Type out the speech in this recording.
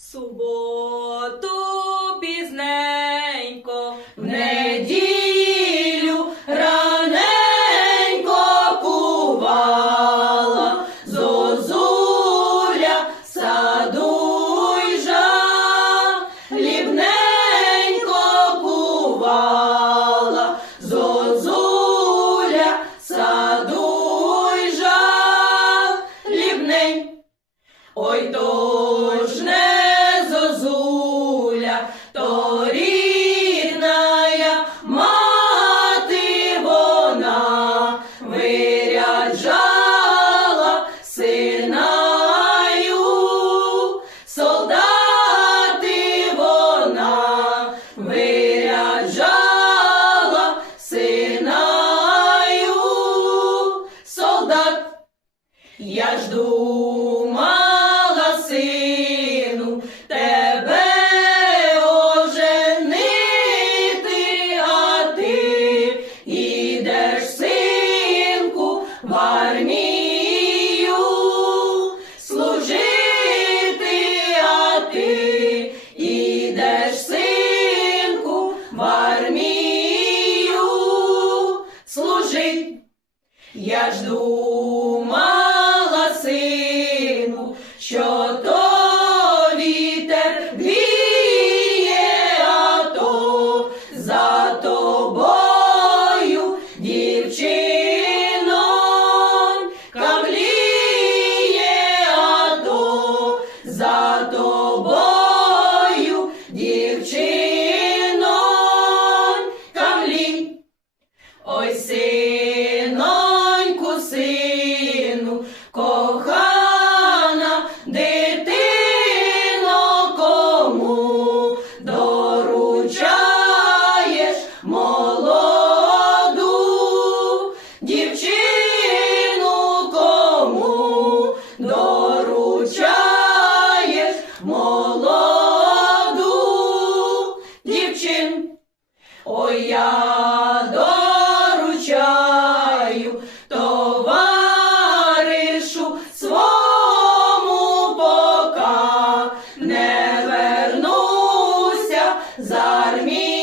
суботу пізненько, В неділю раненько кувала, зозуля садуйжа, лібненько кувала, зозуля садуйжа, лібнень. Ой, то Я ж думала, сину, тебе оженити, а ти ідеш, синку, в армію служити, а ти ідеш, синку, в армію служить. Я ж Ой, синоньку, сину, кохана дитино, кому доручаєш молоду дівчину, кому доручаєш молоду дівчину. Ой, я army.